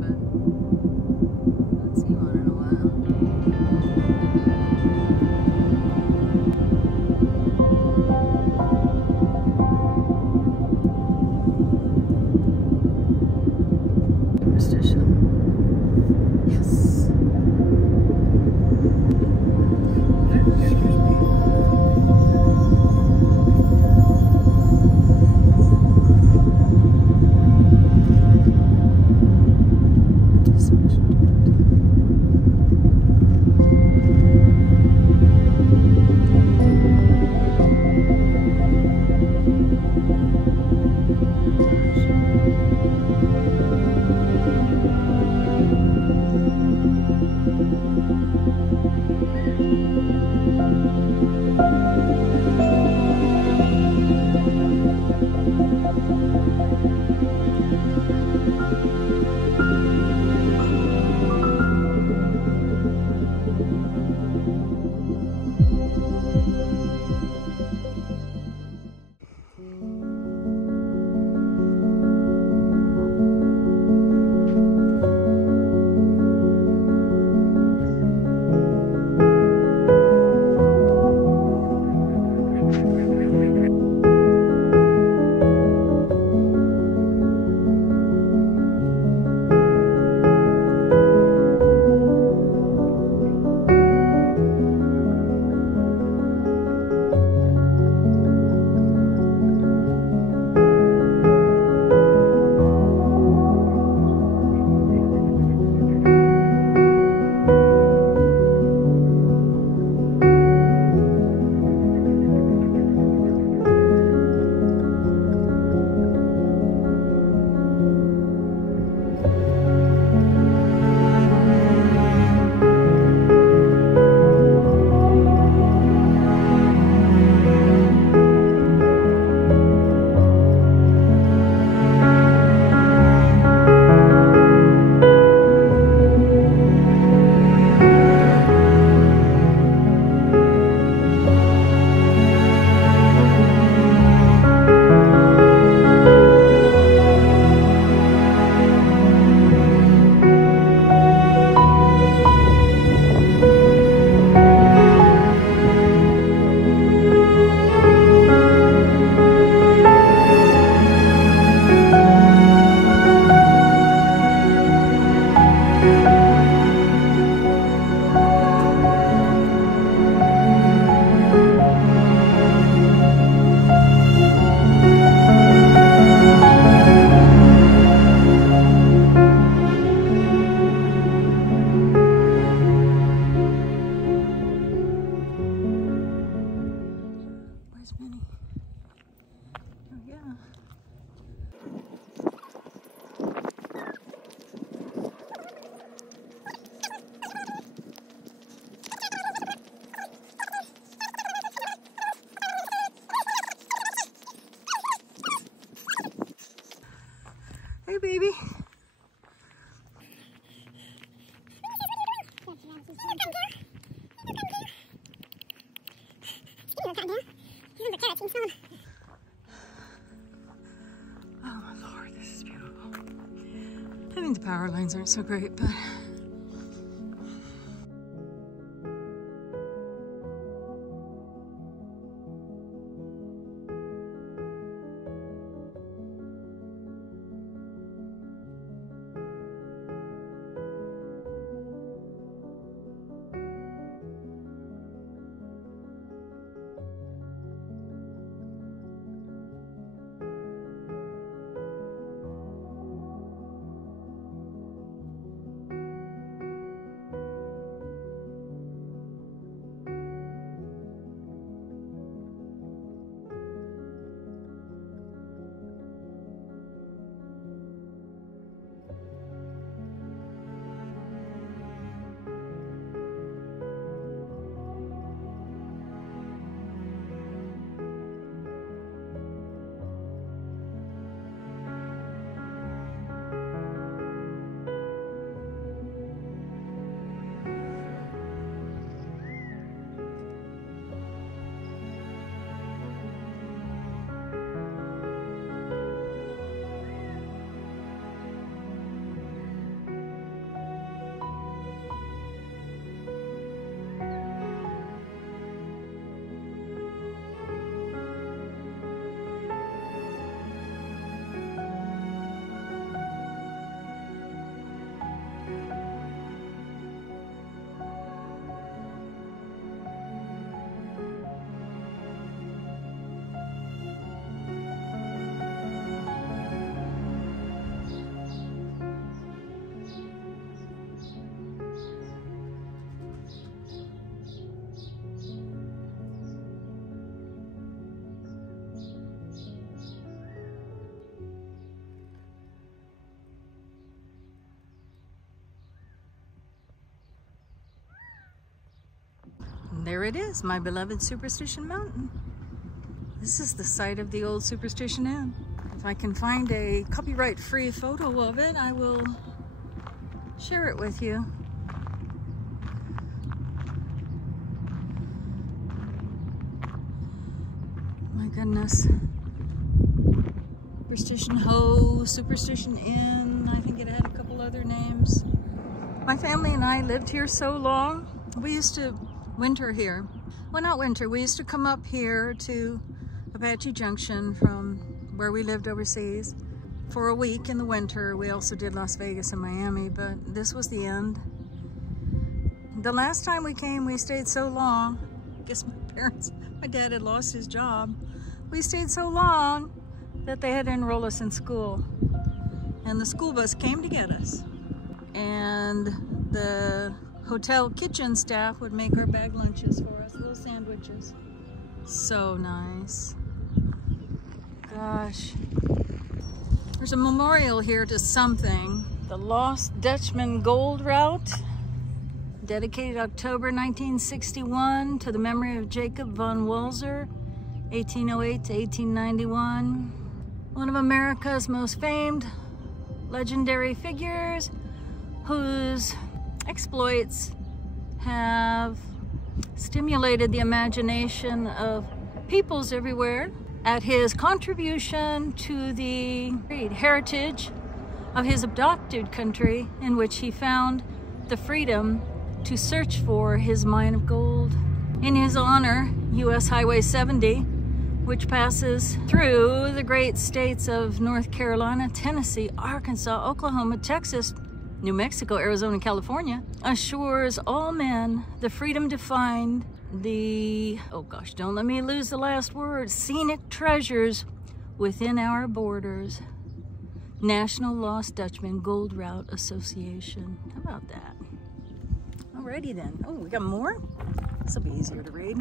but I haven't seen one in a while. Superstition. Yes. Hey, baby. Oh my Lord, this is beautiful. I mean, the power lines aren't so great, but there it is, my beloved Superstition Mountain. This is the site of the old Superstition Inn. If I can find a copyright-free photo of it, I will share it with you. My goodness. Superstition Ho, Superstition Inn, I think it had a couple other names. My family and I lived here so long. We used to winter here. Well, not winter, we used to come up here to Apache Junction from where we lived overseas for a week in the winter. We also did Las Vegas and Miami, but this was the end. The last time we came, we stayed so long. I guess my dad had lost his job. We stayed so long that they had to enroll us in school. And the school bus came to get us. And the hotel kitchen staff would make our bag lunches for us, little sandwiches. So nice. Gosh. There's a memorial here to something. The Lost Dutchman Gold Route, dedicated October 1961 to the memory of Jacob von Walser, 1808 to 1891. One of America's most famed legendary figures whose exploits have stimulated the imagination of peoples everywhere at his contribution to the heritage of his adopted country, in which he found the freedom to search for his mine of gold. In his honor, U.S. Highway 70, which passes through the great states of North Carolina, Tennessee, Arkansas, Oklahoma, Texas, New Mexico, Arizona, California, assures all men the freedom to find the, oh gosh, don't let me lose the last word, scenic treasures within our borders. National Lost Dutchman Gold Route Association. How about that? Alrighty then. Oh, we got more? This will be easier to read.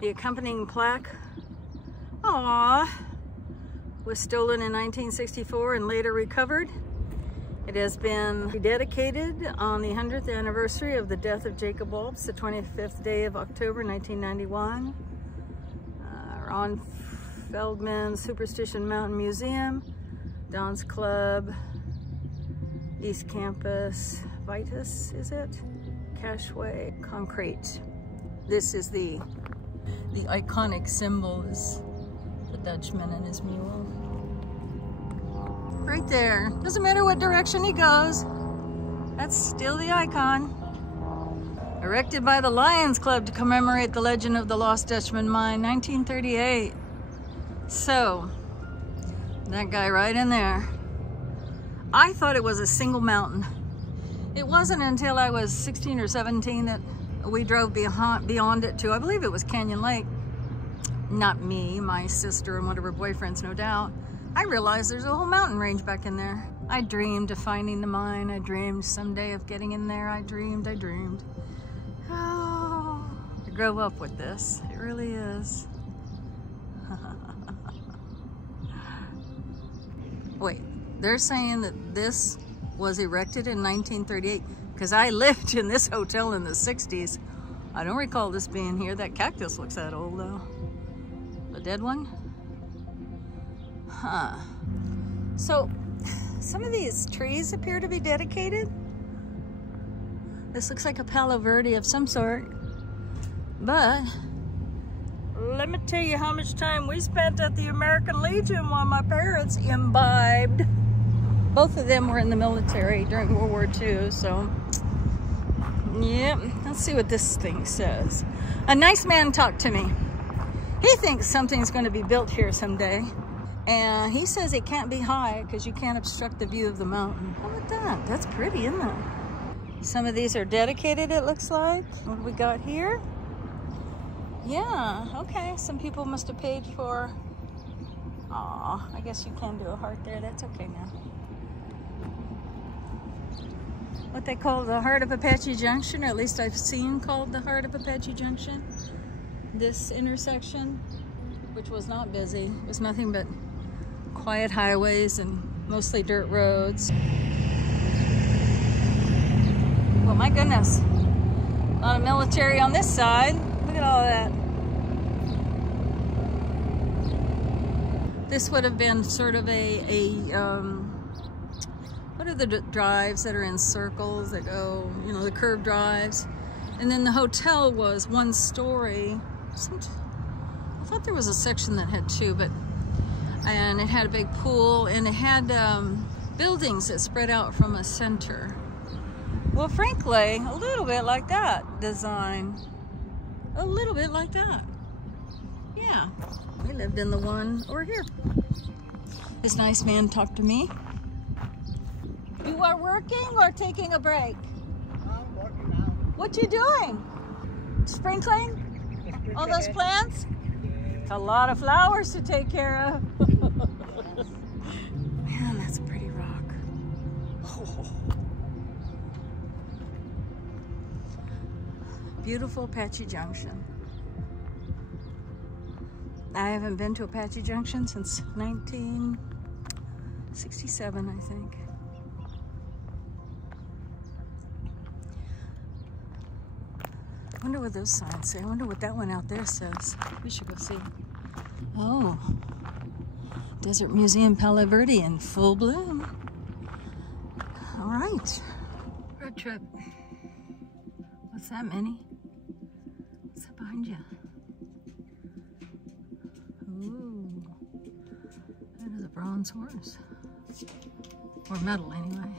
The accompanying plaque, was stolen in 1964 and later recovered. It has been rededicated on the 100th anniversary of the death of Jacob Waltz, the 25th day of October 1991. Ron Feldman Superstition Mountain Museum, Don's Club, East Campus, Vitus, is it? Cashway, Concrete. This is the iconic symbol is the Dutchman and his mule. Right there. Doesn't matter what direction he goes. That's still the icon. Erected by the Lions Club to commemorate the legend of the Lost Dutchman Mine, 1938. So, that guy right in there. I thought it was a single mountain. It wasn't until I was 16 or 17 that we drove beyond it to, I believe it was Canyon Lake. Not me, my sister and one of her boyfriends, no doubt. I realized there's a whole mountain range back in there. I dreamed of finding the mine. I dreamed someday of getting in there. I dreamed. Oh, I grew up with this. It really is. Wait, they're saying that this was erected in 1938 because I lived in this hotel in the 60s. I don't recall this being here. That cactus looks that old though. The dead one? Huh. So, some of these trees appear to be dedicated. This looks like a Palo Verde of some sort. But, let me tell you how much time we spent at the American Legion while my parents imbibed. Both of them were in the military during World War II, so... yeah, let's see what this thing says. A nice man talked to me. He thinks something's going to be built here someday. And he says it can't be high because you can't obstruct the view of the mountain. How about that? That's pretty, isn't it? Some of these are dedicated, it looks like. What do we got here? Yeah, okay. Some people must have paid for... aw, I guess you can do a heart there. That's okay now. What they call the Heart of Apache Junction, or at least I've seen called the Heart of Apache Junction. This intersection, which was not busy, it was nothing but quiet highways and mostly dirt roads. Well, my goodness, A lot of military on this side. Look at all of that. This would have been sort of what are the drives that are in circles that go, you know, the curved drives? And then the hotel was one story. I thought there was a section that had two, and it had a big pool, and it had buildings that spread out from a center. Well, frankly, a little bit like that design. A little bit like that. Yeah, we lived in the one over here. This nice man talked to me. You are working or taking a break? I'm working now. What you doing? Sprinkling? All those plants? It's a lot of flowers to take care of. Man, that's a pretty rock. Oh. Beautiful Apache Junction. I haven't been to Apache Junction since 1967, I think. I wonder what those signs say. I wonder what that one out there says. We should go see. Oh, Desert Museum Palo Verde in full bloom. All right, road trip. What's that, Minnie? What's that behind you? Ooh, that is a bronze horse. Or metal, anyway.